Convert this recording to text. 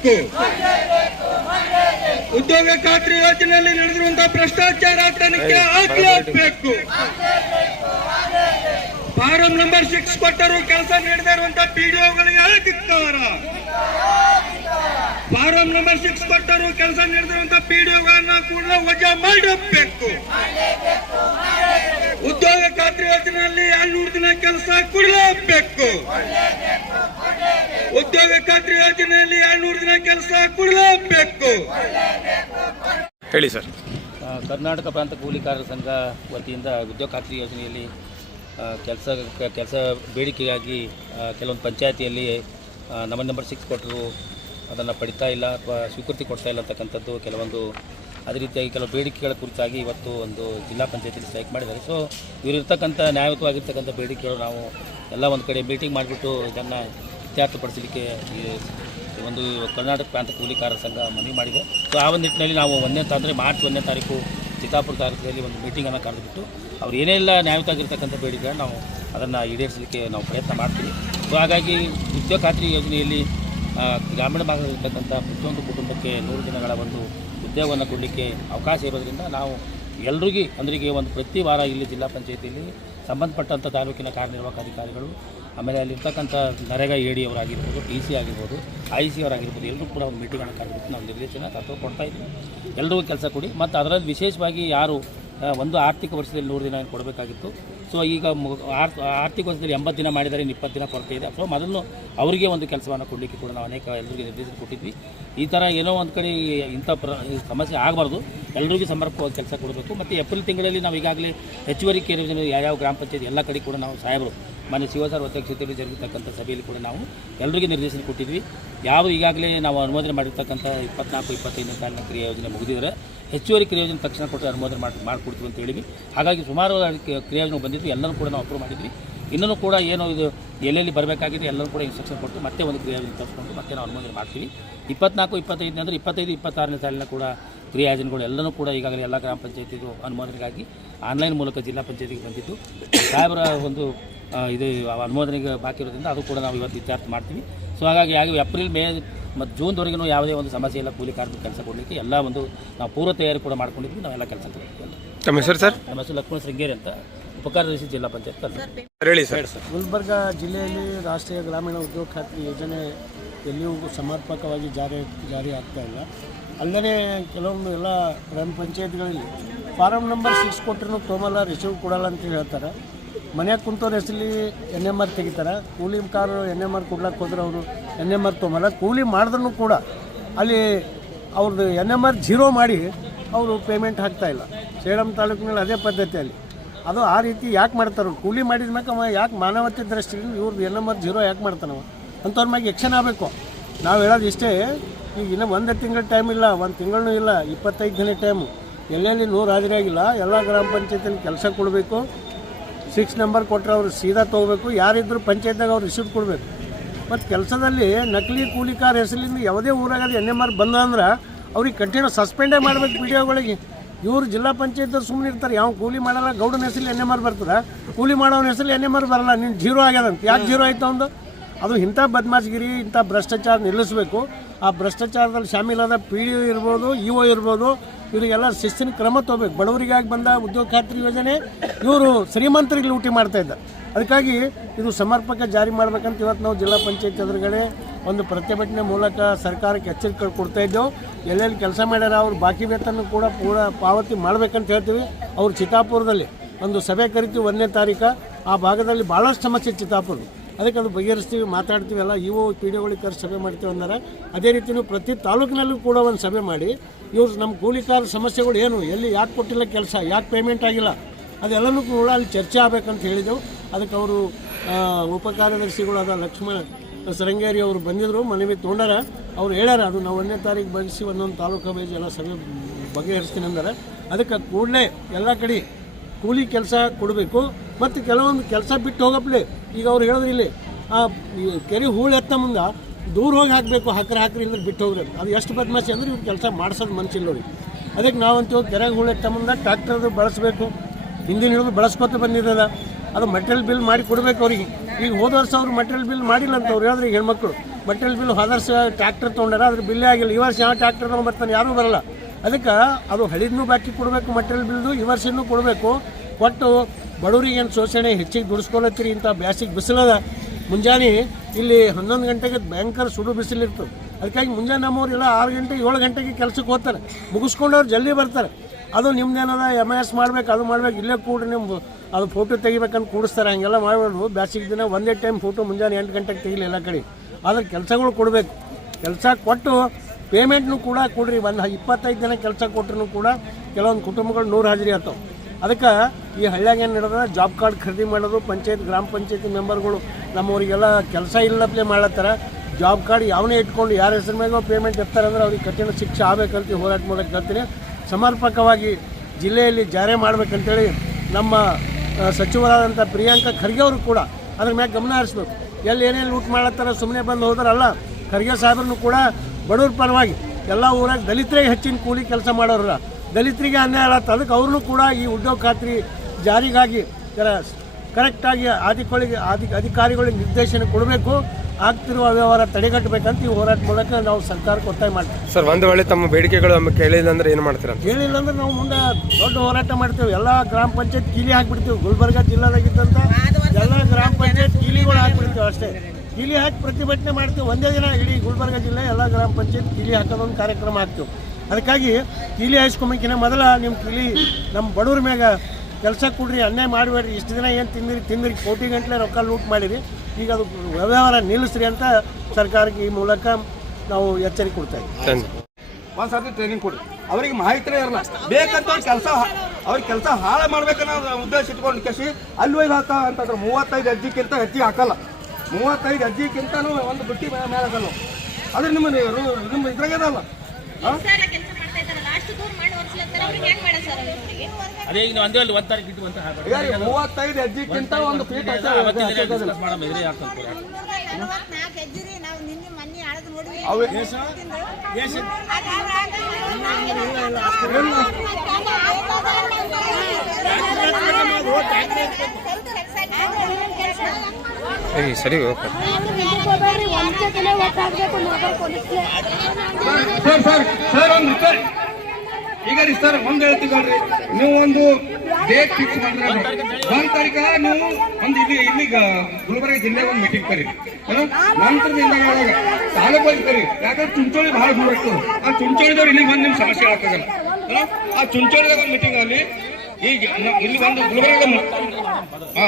ಬೇಕು ಉದ್ಯೋಗ ಖಾತ್ರಿ ಯೋಜನೆಯಲ್ಲಿ ನಡೆದಿರುವಂತಹ ಭ್ರಷ್ಟಾಚಾರ ತನಿಖೆ ಆಗ್ಲೇಬೇಕು ಫಾರಂ ನಂಬರ್ ಸಿಕ್ಸ್ ಕೊಟ್ಟರು ಕೆಲಸ ನೀಡದೇ ಇರುವಂತಹ ಪಿಡಿಒಗಳಿಗೆ ಧಿಕ್ಕಾರ ಫಾರಂ ನಂಬರ್ ಸಿಕ್ಸ್ ಕೊಟ್ಟರು ಕೆಲಸ ನೀಡದಿರುವಂತಹ ಪಿಡಿಒಗಳನ್ನ ಕೂಡ ವಜಾ ಮಾಡಬೇಕು ಉದ್ಯೋಗ ಖಾತ್ರಿ ಯೋಜನೆಯಲ್ಲಿ ಎರಡ್ನೂರು ದಿನ ಕೆಲಸ ಕೊಡಲೇಬೇಕು ಉದ್ಯೋಗ ಖಾತ್ರಿ ಯೋಜನೆಯಲ್ಲಿ ಎರಡ್ನೂರು ದಿನ ಕೆಲಸ ಕೊಡಲೇಬೇಕು. ಹೇಳಿ ಸರ್. ಕರ್ನಾಟಕ ಪ್ರಾಂತ ಕೂಲಿಕಾರರ ಸಂಘ ವತಿಯಿಂದ ಉದ್ಯೋಗ ಖಾತ್ರಿ ಯೋಜನೆಯಲ್ಲಿ ಕೆಲಸ ಕೆಲಸ ಬೇಡಿಕೆಗಾಗಿ ಕೆಲವೊಂದು ಪಂಚಾಯತಿಯಲ್ಲಿ ನಮ್ಮ ನಂಬರ್ ಸಿಕ್ಸ್ ಕೊಟ್ಟರು. ಅದನ್ನು ಪಡಿತಾ ಇಲ್ಲ ಅಥವಾ ಸ್ವೀಕೃತಿ ಕೊಡ್ತಾ ಇಲ್ಲ ಅಂತಕ್ಕಂಥದ್ದು ಕೆಲವೊಂದು ಅದೇ ರೀತಿಯಾಗಿ ಕೆಲವು ಬೇಡಿಕೆಗಳ ಕುರಿತಾಗಿ ಇವತ್ತು ಒಂದು ಜಿಲ್ಲಾ ಪಂಚಾಯತಿಯಲ್ಲಿ ಸ್ಟ್ರೈಕ್ ಮಾಡಿದ್ದಾರೆ. ಸೊ ಇವರಿರ್ತಕ್ಕಂಥ ನ್ಯಾಯಯುತವಾಗಿರ್ತಕ್ಕಂಥ ಬೇಡಿಕೆಗಳು ನಾವು ಎಲ್ಲ ಒಂದು ಕಡೆ ಮೀಟಿಂಗ್ ಮಾಡಿಬಿಟ್ಟು ಇದನ್ನು ಇತ್ಯರ್ಥಪಡಿಸಲಿಕ್ಕೆ ಈ ಒಂದು ಕರ್ನಾಟಕ ಪ್ರಾಂತ ಕೂಲಿಕಾರರ ಸಂಘ ಮನವಿ ಮಾಡಿದೆ. ಸೊ ಆ ಒಂದು ನಿಟ್ಟಿನಲ್ಲಿ ನಾವು ಒಂದನೇ ಅಂದರೆ ಮಾರ್ಚ್ ಒಂದನೇ ತಾರೀಕು ಚಿತ್ತಾಪುರ ತಾಲೂಕಿನಲ್ಲಿ ಒಂದು ಮೀಟಿಂಗನ್ನು ಕರೆದುಬಿಟ್ಟು ಅವ್ರು ಏನೆಲ್ಲ ನ್ಯಾಯಯುತವಾಗಿರ್ತಕ್ಕಂಥ ಬೇಡಿಕೆ ನಾವು ಅದನ್ನು ಈಡೇರಿಸಲಿಕ್ಕೆ ನಾವು ಪ್ರಯತ್ನ ಮಾಡ್ತೀವಿ. ಸೊ ಹಾಗಾಗಿ ಉದ್ಯೋಗ ಖಾತ್ರಿ ಯೋಜನೆಯಲ್ಲಿ ಗ್ರಾಮೀಣ ಭಾಗದಲ್ಲಿರ್ತಕ್ಕಂಥ ಪ್ರತಿಯೊಂದು ಕುಟುಂಬಕ್ಕೆ ನೂರು ದಿನಗಳ ಒಂದು ಉದ್ಯೋಗವನ್ನು ಕೊಡಲಿಕ್ಕೆ ಅವಕಾಶ ಇರೋದ್ರಿಂದ ನಾವು ಎಲ್ರಿಗೂ ಅಂದ್ರಿಗೆ ಒಂದು ಪ್ರತಿ ವಾರ ಇಲ್ಲಿ ಜಿಲ್ಲಾ ಪಂಚಾಯತಿಯಲ್ಲಿ ಸಂಬಂಧಪಟ್ಟಂಥ ತಾಲೂಕಿನ ಕಾರ್ಯನಿರ್ವಾಹಕ ಅಧಿಕಾರಿಗಳು ಆಮೇಲೆ ಅಲ್ಲಿರ್ತಕ್ಕಂಥ ನರೇಗಾ ಎ ಡಿ ಅವರಾಗಿರ್ಬೋದು ಟಿ ಸಿ ಆಗಿರ್ಬೋದು ಐ ಸಿ ಅವರಾಗಿರ್ಬೋದು, ಎಲ್ಲರೂ ಕೂಡ ಒಂದು ಮೀಟಿಂಗನ್ನು ಕರೆದ್ಬಿಟ್ಟು ನಾವು ನಿರ್ದೇಶನ ತತ್ವ ಕೊಡ್ತಾ ಇದ್ದೀವಿ. ಎಲ್ರಿಗೂ ಕೆಲಸ ಕೊಡಿ. ಮತ್ತು ಅದರಲ್ಲಿ ವಿಶೇಷವಾಗಿ ಯಾರು ಒಂದು ಆರ್ಥಿಕ ವರ್ಷದಲ್ಲಿ ನೂರು ದಿನ ಕೊಡಬೇಕಾಗಿತ್ತು. ಸೊ ಈಗ ಆರ್- ಆರ್ಥಿಕ ವರ್ಷದಲ್ಲಿ ಎಂಬತ್ತು ದಿನ ಮಾಡಿದರೆ ಇನ್ನು ಇಪ್ಪತ್ತು ದಿನ ಕೊರತೆ ಇದೆ. ಸೊ ಮೊದಲು ಅವರಿಗೆ ಒಂದು ಕೆಲಸವನ್ನು ಕೊಡಲಿಕ್ಕೆ ಕೂಡ ನಾವು ಅನೇಕ ಎಲ್ಲರಿಗೆ ನಿರ್ದೇಶನ ಕೊಟ್ಟಿದ್ವಿ. ಈ ಥರ ಏನೋ ಒಂದು ಕಡೆ ಇಂಥ ಪ್ರ ಸಮಸ್ಯೆ ಆಗಬಾರ್ದು. ಎಲ್ಲರಿಗೂ ಸಮರ್ಪಕವಾಗಿ ಕೆಲಸ ಕೊಡಬೇಕು. ಮತ್ತು ಏಪ್ರಿಲ್ ತಿಂಗಳಲ್ಲಿ ನಾವು ಈಗಾಗಲೇ ಹೆಚ್ಚುವರಿ ಕೇಂದ್ರ ಯಾವ್ಯಾವ ಗ್ರಾಮ ಪಂಚಾಯತ್ ಎಲ್ಲ ಕಡೆ ಕೂಡ ನಾವು ಸಾಹೇಬರು ಮಾನ್ಯ ಶಿವಸರ್ ಅಧ್ಯಕ್ಷತೆಯಲ್ಲಿ ಜರುಗಿರ್ತಕ್ಕಂಥ ಸಭೆಯಲ್ಲಿ ಕೂಡ ನಾವು ಎಲ್ಲರಿಗೂ ನಿರ್ದೇಶನ ಕೊಟ್ಟಿದ್ವಿ. ಯಾವ ಈಗಾಗಲೇ ನಾವು ಅನುಮೋದನೆ ಮಾಡಿರ್ತಕ್ಕಂಥ ಇಪ್ಪತ್ನಾಲ್ಕು, ಇಪ್ಪತ್ತೈದನೇ ಸಾಲಿನ ಕ್ರಿಯಾ ಯೋಜನೆ ಮುಗಿದಿದ್ರೆ ಹೆಚ್ಚುವರಿ ಕ್ರಿಯೋಜನೆ ತಕ್ಷಣ ಕೊಟ್ಟು ಅನುಮೋದನೆ ಮಾಡಿ, ಮಾಡಿಕೊಡ್ತೀವಿ ಅಂತ ಹೇಳಿದ್ವಿ. ಹಾಗಾಗಿ ಸುಮಾರು ಅದಕ್ಕೆ ಕ್ರಿಯಾ ಯೋಜನೆ ಬಂದಿದ್ವಿ ಎಲ್ಲರೂ ಕೂಡ ನಾವು ಅಪ್ರೂವ್ ಮಾಡಿದ್ವಿ. ಇನ್ನೂ ಕೂಡ ಏನು ಇದು ಎಲ್ಲೆಲ್ಲಿ ಬರಬೇಕಾಗಿದೆ ಎಲ್ಲರೂ ಕೂಡ ಇನ್ಸ್ಟ್ರಕ್ಷನ್ ಕೊಟ್ಟು ಮತ್ತೆ ಒಂದು ಕ್ರಿಯಾ ಯೋಜನೆ ತರಿಸ್ಕೊಂಡು ಮತ್ತೆ ನಾವು ಅನುಮೋದನೆ ಮಾಡ್ತೀವಿ. ಇಪ್ಪತ್ನಾಲ್ಕು, ಇಪ್ಪತ್ತೈದನೇ ಅಂದರೆ ಇಪ್ಪತ್ತೈದು, ಇಪ್ಪತ್ತಾರನೇ ಸಾಲಿನ ಕೂಡ ಕ್ರಿಯಾ ಯೋಜನೆಗಳು ಎಲ್ಲನೂ ಕೂಡ ಈಗಾಗಲೇ ಎಲ್ಲ ಗ್ರಾಮ ಪಂಚಾಯತಿಗೂ ಅನುಮೋದನೆಗಾಗಿ ಆನ್ಲೈನ್ ಮೂಲಕ ಜಿಲ್ಲಾ ಪಂಚಾಯತಿಗೆ ಬಂದಿದ್ದು. ಸಾಹೇಬರ, ಒಂದು ಇದು ಅನುಮೋದನೆಗೆ ಬಾಕಿ ಇರೋದ್ರಿಂದ ಅದು ಕೂಡ ನಾವು ಇವತ್ತು ಇತ್ಯರ್ಥ ಮಾಡ್ತೀವಿ. ಸೊ ಹಾಗಾಗಿ ಯಾವ ಏಪ್ರಿಲ್ ಮೇ ಮತ್ತು ಜೂನ್ವರೆಗೂ ಯಾವುದೇ ಒಂದು ಸಮಸ್ಯೆ ಇಲ್ಲ ಕೂಲಿ ಕಾರ್ಮಿಕ ಕೆಲಸ ಕೊಡಲಿಕ್ಕೆ ಎಲ್ಲ ಒಂದು ನಾವು ಪೂರ್ವ ತಯಾರಿ ಕೂಡ ಮಾಡ್ಕೊಂಡಿದ್ವಿ ನಾವೆಲ್ಲ ಕೆಲಸ ಕೊಡ್ತೀವಿ ತಮ್ಮ ಹೆಸರು ಸರ್? ನಮ್ಮ ಹೆಸರು ಲಕ್ಷ್ಮಣ ಶೃಂಗೇರಿ ಅಂತ. ಉಪಕಾರ್ಯದರ್ಶಿ ಜಿಲ್ಲಾ ಪಂಚಾಯತ್ ಹೇಳಿ ಸರ್. ಗುಲ್ಬರ್ಗ ಜಿಲ್ಲೆಯಲ್ಲಿ ರಾಷ್ಟ್ರೀಯ ಗ್ರಾಮೀಣ ಉದ್ಯೋಗ ಖಾತ್ರಿ ಯೋಜನೆ ಎಲ್ಲಿಯೂ ಸಮರ್ಪಕವಾಗಿ ಜಾರಿ ಜಾರಿ ಆಗ್ತಾ ಇಲ್ಲ. ಅಲ್ಲದೆ ಕೆಲವೊಂದು ಎಲ್ಲ ಗ್ರಾಮ ಪಂಚಾಯತ್ಗಳಲ್ಲಿ ಫಾರಂ ನಂಬರ್ ಸಿಕ್ಸ್ ಕೊಟ್ಟರು ತೊಗೊಲ್ಲ ರಿಸೀವ್ ಕೊಡಲ್ಲ ಅಂತ ಹೇಳ್ತಾರೆ. ಮನ್ಯಾಗ ಕುಂತವ್ರ ಹೆಸರಲ್ಲಿ ಎನ್ ಎಂ ಆರ್ ತೆಗಿತಾರೆ. ಕೂಲಿ ಕಾರ್ ಎನ್ ಎಂ ಆರ್ ಕೊಡ್ಲಕ್ಕೆ ಹೋದ್ರೆ ಅವರು ಎನ್ ಎಂ ಆರ್ ತೊಗೊಲ್ಲ ಕೂಲಿ ಮಾಡಿದ್ರೂ ಕೂಡ ಅಲ್ಲಿ ಅವ್ರದ್ದು ಎನ್ ಎಂ ಆರ್ ಜೀರೋ ಮಾಡಿ ಅವರು ಪೇಮೆಂಟ್ ಹಾಕ್ತಾ ಇಲ್ಲ. ಸೇಡಂ ತಾಲೂಕಿನಲ್ಲಿ ಅದೇ ಪದ್ಧತಿಯಲ್ಲಿ ಅದು ಆ ರೀತಿ ಯಾಕೆ ಮಾಡ್ತಾರೆ ಕೂಲಿ ಮಾಡಿದ ಮ್ಯಾಗ ಅವ ಯಾಕೆ ಮಾನವತೆ ದೃಷ್ಟಿಯಿಂದ ಇವ್ರದ್ದು ಎನ್ ಆರ್ ಜೀರೋ ಯಾಕೆ ಮಾಡ್ತಾನವ ಅಂಥವ್ರ ಮ್ಯಾಗೆ ಎಕ್ಷನ್ ಆಗಬೇಕು. ನಾವು ಹೇಳೋದು ಇಷ್ಟೇ, ಈಗ ಇನ್ನೂ ಒಂದು ತಿಂಗಳ ಟೈಮ್ ಇಲ್ಲ, ಒಂದು ತಿಂಗಳೂ ಇಲ್ಲ, ಇಪ್ಪತ್ತೈದು ದಿನ ಟೈಮು ಎಲ್ಲೆಲ್ಲಿ ನೂರು ಹಾಜರಿ ಆಗಿಲ್ಲ, ಎಲ್ಲ ಗ್ರಾಮ ಪಂಚಾಯತಿಯಲ್ಲಿ ಕೆಲಸ ಕೊಡಬೇಕು. ಸಿಕ್ಸ್ ನಂಬರ್ ಕೊಟ್ಟರೆ ಅವ್ರು ಸೀದಾ ತೊಗೋಬೇಕು. ಯಾರಿದ್ರು ಪಂಚಾಯತ್ನಾಗ ಅವ್ರು ರಿಸೀಟ್ ಕೊಡಬೇಕು. ಮತ್ತು ಕೆಲಸದಲ್ಲಿ ನಕಲಿ ಕೂಲಿಕಾರ ಹೆಸರಿಂದ ಯಾವುದೇ ಊರಾಗ ಅದು ಎನ್ ಎಂ ಆರ್ ಬಂದ ಅಂದ್ರೆ ಅವ್ರಿಗೆ ಕಠಿಣ ಸಸ್ಪೆಂಡೇ ಮಾಡಬೇಕು ಪಿ ಡಿ ಒಗಳಿಗೆ. ಇವರು ಜಿಲ್ಲಾ ಪಂಚಾಯತ್ ಸುಮ್ಮನೆ ಇರ್ತಾರೆ. ಯಾವ ಕೂಲಿ ಮಾಡಲ್ಲ, ಗೌಡನ ಹೆಸರು ಎನ್ ಎಂ ಆರ್ ಬರ್ತದೆ. ಕೂಲಿ ಮಾಡೋನ ಹೆಸರು ಎನ್ ಎಂ ಆರ್ ಬರಲ್ಲ. ನೀನು ಜೀರೋ ಆಗ್ಯದಂತ. ಯಾಕೆ ಜೀರೋ ಆಯ್ತು ಅವ್ನು ಅದು ಇಂಥ ಬದ್ಮಾಶ್ಗಿರಿ, ಇಂಥ ಭ್ರಷ್ಟಾಚಾರ ನಿಲ್ಲಿಸಬೇಕು. ಆ ಭ್ರಷ್ಟಾಚಾರದಲ್ಲಿ ಶಾಮೀಲಾದ ಪಿ ಡಿ ಒ ಇರ್ಬೋದು, ಇ ಒ ಇರ್ಬೋದು, ಇವರಿಗೆಲ್ಲ ಶಿಸ್ತಿನ ಕ್ರಮ ತಗೋಬೇಕು. ಬಡವರಿಗಾಗಿ ಬಂದ ಉದ್ಯೋಗ ಖಾತ್ರಿ ಯೋಜನೆ ಇವರು ಶ್ರೀಮಂತರಿಗೆ ಲೂಟಿ ಮಾಡ್ತಾ ಇದ್ದಾರೆ. ಅದಕ್ಕಾಗಿ ಇದು ಸಮರ್ಪಕ ಜಾರಿ ಮಾಡ್ಬೇಕಂತ ಇವತ್ತು ನಾವು ಜಿಲ್ಲಾ ಪಂಚಾಯತ್ ಎದುರುಗಡೆ ಒಂದು ಪ್ರತಿಭಟನೆ ಮೂಲಕ ಸರ್ಕಾರಕ್ಕೆ ಎಚ್ಚರಿಕೆ ಕೊಡ್ತಾ ಇದ್ದೆವು. ಎಲ್ಲೆಲ್ಲಿ ಕೆಲಸ ಮಾಡ್ಯಾರ ಅವ್ರು ಬಾಕಿ ವೇತನ ಕೂಡ ಪೂರ ಪಾವತಿ ಮಾಡಬೇಕಂತ ಹೇಳ್ತೀವಿ. ಅವ್ರು ಚಿತ್ತಾಪುರದಲ್ಲಿ ಒಂದು ಸಭೆ ಕರಿತೀವಿ ಒಂದನೇ ತಾರೀಕು. ಆ ಭಾಗದಲ್ಲಿ ಭಾಳಷ್ಟು ಸಮಸ್ಯೆ ಚಿತ್ತಾಪುರ ಅದಕ್ಕೆ ಅದು ಬಗೆಹರಿಸ್ತೀವಿ, ಮಾತಾಡ್ತೀವಿ, ಎಲ್ಲ ಇವು ಪಿ ಕರೆಸಿ ಸಭೆ ಮಾಡ್ತೀವಿ ಅಂದರೆ. ಅದೇ ರೀತಿಯೂ ಪ್ರತಿ ತಾಲೂಕಿನಲ್ಲೂ ಕೂಡ ಒಂದು ಸಭೆ ಮಾಡಿ, ಇವ್ರು ನಮ್ಮ ಕೂಲಿಕಾರ ಸಮಸ್ಯೆಗಳು ಏನು, ಎಲ್ಲಿ ಯಾಕೆ ಕೊಟ್ಟಿಲ್ಲ ಕೆಲಸ, ಯಾಕೆ ಪೇಮೆಂಟ್ ಆಗಿಲ್ಲ, ಅದೆಲ್ಲನೂ ಕೂಡ ಅಲ್ಲಿ ಚರ್ಚೆ ಆಗಬೇಕಂತ ಹೇಳಿದೆವು. ಅದಕ್ಕೆ ಅವರು ಉಪಕಾರ್ಯದರ್ಶಿಗಳು ಕಾರ್ಯದರ್ಶಿಗಳಾದ ಲಕ್ಷ್ಮಣ ಸರಂಗೇರಿ ಅವರು ಬಂದಿದ್ದರು ಮನವಿ ತೊಗೊಂಡಾರ. ಅವ್ರು ಹೇಳ್ಯಾರ, ಅದು ನಾವು ಒಂದನೇ ತಾರೀಕು ಬಗ್ಗಿಸಿ ಒಂದೊಂದು ತಾಲೂಕು ಬೇಜ್ ಎಲ್ಲ ಸಭೆ ಬಗೆಹರಿಸ್ತೀನಿ ಅಂದರೆ. ಅದಕ್ಕೆ ಕೂಡಲೇ ಎಲ್ಲ ಕಡೆ ಕೂಲಿ ಕೆಲಸ ಕೊಡಬೇಕು, ಮತ್ತು ಕೆಲವೊಂದು ಕೆಲಸ ಬಿಟ್ಟು ಹೋಗಪ್ಲೆ. ಈಗ ಅವ್ರು ಹೇಳಿದ್ರೆ ಇಲ್ಲಿ, ಆ ಕೆರೆ ಹೂಳು ಎತ್ತ ಮುಂದೆ ದೂರ ಹೋಗಿ ಹಾಕಬೇಕು, ಹಾಕ್ರೆ, ಹಾಕ್ರಿ ಅಂದ್ರೆ ಬಿಟ್ಟು ಹೋಗ್ರಿ ಅದು ಎಷ್ಟು ಬದಮಾಸಿ ಅಂದ್ರೆ ಇವ್ರು ಕೆಲಸ ಮಾಡಿಸೋದು ಮನಸ್ಸಿಲ್ಲ ನೋಡಿ. ಅದಕ್ಕೆ ನಾವಂತೀವಿ ಕೆರೆಗೆ ಹೂಳು ಎತ್ತ ಮುಂದೆ ಟ್ರ್ಯಾಕ್ಟರ್ದು ಬಳಸಬೇಕು. ಹಿಂದಿನ ಹಿಡಿದು ಬಳಸ್ಕೊತ ಬಂದಿದ್ದಲ್ಲ. ಅದು ಮಟೀರಿಯಲ್ ಬಿಲ್ ಮಾಡಿ ಕೊಡಬೇಕು ಅವ್ರಿಗೆ. ಈಗ ಹೋದ ವರ್ಷ ಅವ್ರು ಮಟೀರಿಯಲ್ ಬಿಲ್ ಮಾಡಿಲ್ಲ ಅಂತ ಅವ್ರು ಹೇಳಿದ್ರೆ ಹೆಣ್ಮಕ್ಳು. ಮಟೀರಿಯಲ್ ಬಿಲ್ ಹೋದ ವರ್ಷ ಟ್ರ್ಯಾಕ್ಟರ್ ತೊಗೊಂಡಾರ ಅದ್ರ ಬಿಲ್ಲೇ ಆಗಿಲ್ಲ. ಈ ವರ್ಷ ಯಾವ ಟ್ರ್ಯಾಕ್ಟರ್ ತೊಗೊಂಡ್ಬರ್ತಾನೆ ಯಾರೂ ಬರಲ್ಲ. ಅದಕ್ಕೆ ಅದು ಹಳಿದನ್ನು ಬಾಕಿ ಕೊಡಬೇಕು ಮಟೀರಿಯಲ್ ಬಿಲ್ದು ಈ ವರ್ಷನೂ ಕೊಡಬೇಕು. ಒಟ್ಟು ಬಡವರಿಗೆ ಏನು ಶೋಷಣೆ ಹೆಚ್ಚಿಗೆ ದುಡಿಸ್ಕೊಳತ್ತೀರಿ ಇಂಥ ಬ್ಯಾಸಿಗೆ ಬಿಸಿಲದ ಮುಂಜಾನೆ ಇಲ್ಲಿ ಹನ್ನೊಂದು ಗಂಟೆಗೆ ಭಯಂಕರ ಸುಡು ಬಿಸಿಲಿರ್ತದೆ ಅದಕ್ಕಾಗಿ ಮುಂಜಾನೆ ನಮ್ಮವ್ರೆಲ್ಲ ಆರು ಗಂಟೆ ಏಳು ಗಂಟೆಗೆ ಕೆಲಸಕ್ಕೆ ಹೋಗ್ತಾರೆ. ಮುಗಿಸ್ಕೊಂಡವ್ರು ಜಲ್ದಿ ಬರ್ತಾರೆ. ಅದು ನಿಮ್ದೇನದ ಎಂ ಎಸ್ ಮಾಡ್ಬೇಕು, ಅದು ಮಾಡ್ಬೇಕು, ಇಲ್ಲೇ ಕೂಡ ನಿಮ್ಮ ಅದು ಫೋಟೋ ತೆಗಿಬೇಕಂತ ಕೂಡಿಸ್ತಾರೆ. ಹಂಗೆಲ್ಲ ಮಾಡಬಾರ್ದು ಬ್ಯಾಸಿಗೆ ದಿನ ಒಂದೇ ಟೈಮ್ ಫೋಟೋ ಮುಂಜಾನೆ ಎಂಟು ಗಂಟೆಗೆ ತೆಗಿಲಿ ಎಲ್ಲ ಕಡೆ. ಆದ್ರೆ ಕೆಲಸಗಳು ಕೊಡಬೇಕು. ಕೆಲಸ ಕೊಟ್ಟು ಪೇಮೆಂಟ್ನು ಕೂಡ ಕೊಡ್ರಿ, ಒಂದು ಇಪ್ಪತ್ತೈದು ಜನ ಕೆಲಸ ಕೊಟ್ಟರು ಕೂಡ ಕೆಲವೊಂದು ಕುಟುಂಬಗಳು ನೂರು ಹಾಜರಿ ಆಗ್ತಾವೆ. ಅದಕ್ಕೆ ಈ ಹಳ್ಳಿಯಾಗ ಏನು ನಡೆದ್ರೆ ಜಾಬ್ ಕಾರ್ಡ್ ಖರೀದಿ ಮಾಡೋದು, ಪಂಚಾಯತ್, ಗ್ರಾಮ ಪಂಚಾಯತಿ ಮೆಂಬರ್ಗಳು ನಮ್ಮವರಿಗೆಲ್ಲ ಕೆಲಸ ಇಲ್ಲಪ್ಲೆ ಮಾಡ್ಲತ್ತಾರ ಜಾಬ್ ಕಾರ್ಡ್ ಯಾವನೇ ಇಟ್ಕೊಂಡು ಯಾರ ಹೆಸರು ಮ್ಯಾಗ ಪೇಮೆಂಟ್ ಇರ್ತಾರೆ ಅಂದ್ರೆ ಅವ್ರಿಗೆ ಕಠಿಣ ಶಿಕ್ಷೆ ಆಗಬೇಕಂತ ಹೋರಾಟ ಮಾಡೋಕ್ಕೆ ಹೇಳ್ತೀನಿ. ಸಮರ್ಪಕವಾಗಿ ಜಿಲ್ಲೆಯಲ್ಲಿ ಜಾರಿ ಮಾಡಬೇಕಂತೇಳಿ ನಮ್ಮ ಸಚಿವರಾದಂಥ ಪ್ರಿಯಾಂಕಾ ಖರ್ಗೆ ಅವರು ಕೂಡ ಅದ್ರ ಮ್ಯಾಗೆ ಗಮನ ಹರಿಸ್ಬೇಕು. ಎಲ್ಲಿ ಏನೇನು ಲೂಟ್ ಮಾಡತ್ತಾರ ಸುಮ್ಮನೆ ಬಂದು ಹೋದ್ರಲ್ಲ, ಖರ್ಗೆ ಸಾಹೇಬ್ರನ್ನು ಕೂಡ ಬಡವ್ರ ಪರವಾಗಿ ಎಲ್ಲ ಊರಾಗ ದಲಿತರಿಗೆ ಹೆಚ್ಚಿನ ಕೂಲಿ ಕೆಲಸ ಮಾಡೋರ ದಲಿತರಿಗೆ ಅನ್ಯಾಯ ಆಗತ್ತೆ ಅದಕ್ಕೆ ಅವ್ರನ್ನೂ ಕೂಡ ಈ ಉದ್ಯೋಗ ಖಾತ್ರಿ ಜಾರಿಗಾಗಿ ಜರ ಕರೆಕ್ಟಾಗಿ ಅಧಿಕಾರಿಗೆ ಅಧಿ ಅಧಿಕಾರಿಗಳಿಗೆ ನಿರ್ದೇಶನ ಕೊಡಬೇಕು. ಆಗ್ತಿರುವ ಅವ್ಯವಹಾರ ತಡೆಗಟ್ಟಬೇಕಂತ ಈ ಹೋರಾಟ ಮೂಲಕ ನಾವು ಸರ್ಕಾರಕ್ಕೆ ಒತ್ತಾಯ ಮಾಡ್ತೀವಿ. ಸರ್ ಒಂದು ವೇಳೆ ತಮ್ಮ ಬೇಡಿಕೆಗಳು ನಮಗೆ ಕೇಳಿಲ್ಲ ಅಂದ್ರೆ ಏನು ಮಾಡ್ತೀರಾ ಕೇಳಿಲ್ಲ ಅಂದ್ರೆ ನಾವು ಮುಂದೆ ದೊಡ್ಡ ಹೋರಾಟ ಮಾಡ್ತೇವೆ. ಎಲ್ಲ ಗ್ರಾಮ ಪಂಚಾಯತ್ ಕೀಲಿ ಹಾಕ್ಬಿಡ್ತೀವಿ ಗುಲ್ಬರ್ಗ ಜಿಲ್ಲಾದಾಗಿದ್ದಂಥ ಎಲ್ಲ ಗ್ರಾಮ ಪಂಚಾಯತ್ ಕೀಲಿಗಳು ಹಾಕ್ಬಿಡ್ತೀವಿ ಅಷ್ಟೇ. ಕೀಲಿ ಹಾಕಿ ಪ್ರತಿಭಟನೆ ಮಾಡ್ತೀವಿ. ಒಂದೇ ದಿನ ಇಡೀ ಗುಲ್ಬರ್ಗ ಜಿಲ್ಲೆ ಎಲ್ಲ ಗ್ರಾಮ ಪಂಚಾಯತ್ ಕೀಲಿ ಹಾಕೋದೊಂದು ಕಾರ್ಯಕ್ರಮ ಹಾಕ್ತೀವಿ. ಅದಕ್ಕಾಗಿ ಕೀಲಿ ಹಾಯಿಸ್ಕೊಂಬಕ್ಕಿಂತ ಮೊದಲ ನಿಮ್ಮ ಕೀಲಿ ನಮ್ಮ ಬಡವ್ರ ಮ್ಯಾಗ ಕೆಲಸ ಕೊಡ್ರಿ ಅನ್ಯಾಯ ಮಾಡಬೇಡ್ರಿ. ಇಷ್ಟು ದಿನ ಏನು ತಿಂದಿರಿ ತಿಂದಿರಿ ಕೋಟಿ ಗಂಟಲೆ ರೊಕ್ಕ ಲೂಟ್ ಮಾಡಿರಿ. ಈಗ ಅದು ವ್ಯವಹಾರ ನಿಲ್ಲಿಸ್ರಿ ಅಂತ ಸರ್ಕಾರಕ್ಕೆ ಈ ಮೂಲಕ ನಾವು ಎಚ್ಚರಿಕೆ ಕೊಡ್ತಾ ಇದ್ದೀವಿ. ಒಂದು ಸರ್ತಿ ಟ್ರೈನಿಂಗ್ ಕೊಡ್ರಿ ಅವ್ರಿಗೆ ಮಾಹಿತಿನೇ ಇರಲ್ಲ. ಬೇಕಂತ ಅವ್ರ ಕೆಲಸ ಅವ್ರಿಗೆ ಕೆಲಸ ಹಾಳು ಮಾಡ್ಬೇಕನ್ನೋ ಉದ್ದೇಶ ಇಟ್ಕೊಂಡು ಕಸಿ ಅಲ್ಲಿ ಹೋಗಿ ಹಾಕ ಅಂತಂದ್ರೆ ಮೂವತ್ತೈದು ಅಜ್ಜಿಕ್ಕಿಂತ ಹೆಚ್ಚಿಗೆ ಹಾಕಲ್ಲ. ಮೂವತ್ತೈದು ಅಜ್ಜಿಕ್ಕಿಂತನೂ ಒಂದು ಬುಟ್ಟಿ ಮೇಲೆ ಹಾಕಲ್ಲ ಅದ್ರ ನಿಮ್ಮ ನಿಮ್ಮ ಮಾಡ ಸರ್ ಅದೇ ಈಗ ಒಂದೇ ಒಂದು ಒಂದು ತಾರೀಕು ಇಟ್ಟು ಮೂವತ್ತೈದು ಅಜ್ಜಿಕ್ಕಿಂತ ಒಂದು ಫೀಟ್ ಅವೇ ಸರಿ ಸರಿ ಓಕೆ ಸರ್ ಸರ್ ಸರ್, ಒಂದು ಸರ್ ಈಗ ರೀ, ಸರ್, ಒಂದು ಹೇಳ್ತೀವಲ್ರಿ ನೀವು ಒಂದು ಡೇಟ್ ಫಿಕ್ಸ್ ಮಾಡಿದ್ರೆ ಒಂದ್ ತಾರೀಕು ನೀವು ಒಂದು ಇಲ್ಲಿ ಇಲ್ಲಿ ಗುಲ್ಬರ್ಗ ಜಿಲ್ಲೆ ಒಂದು ಮೀಟಿಂಗ್ ಕರಿ ಏನು? ನಂತರದಿಂದ ಒಳಗ ತಾಲೂಕು ಹೋಗಿ ಕರಿ ಯಾಕಂದ್ರೆ ಚುಂಚೋಳಿ ಬಹಳ ದೂರ ಆ ಚುಂಚೋಳಿದವ್ರು ಇಲ್ಲಿ ಬಂದು ನಿಮ್ ಸಮಸ್ಯೆ ಆಗ್ತದಲ್ಲ? ಆ ಚುಂಚೋಳಿದಾಗ ಒಂದು ಮೀಟಿಂಗ್ ಅಲ್ಲಿ ಈಗ ಇಲ್ಲಿ ಒಂದು ಗುಲ್ಬರ್ಗ ಹಾ.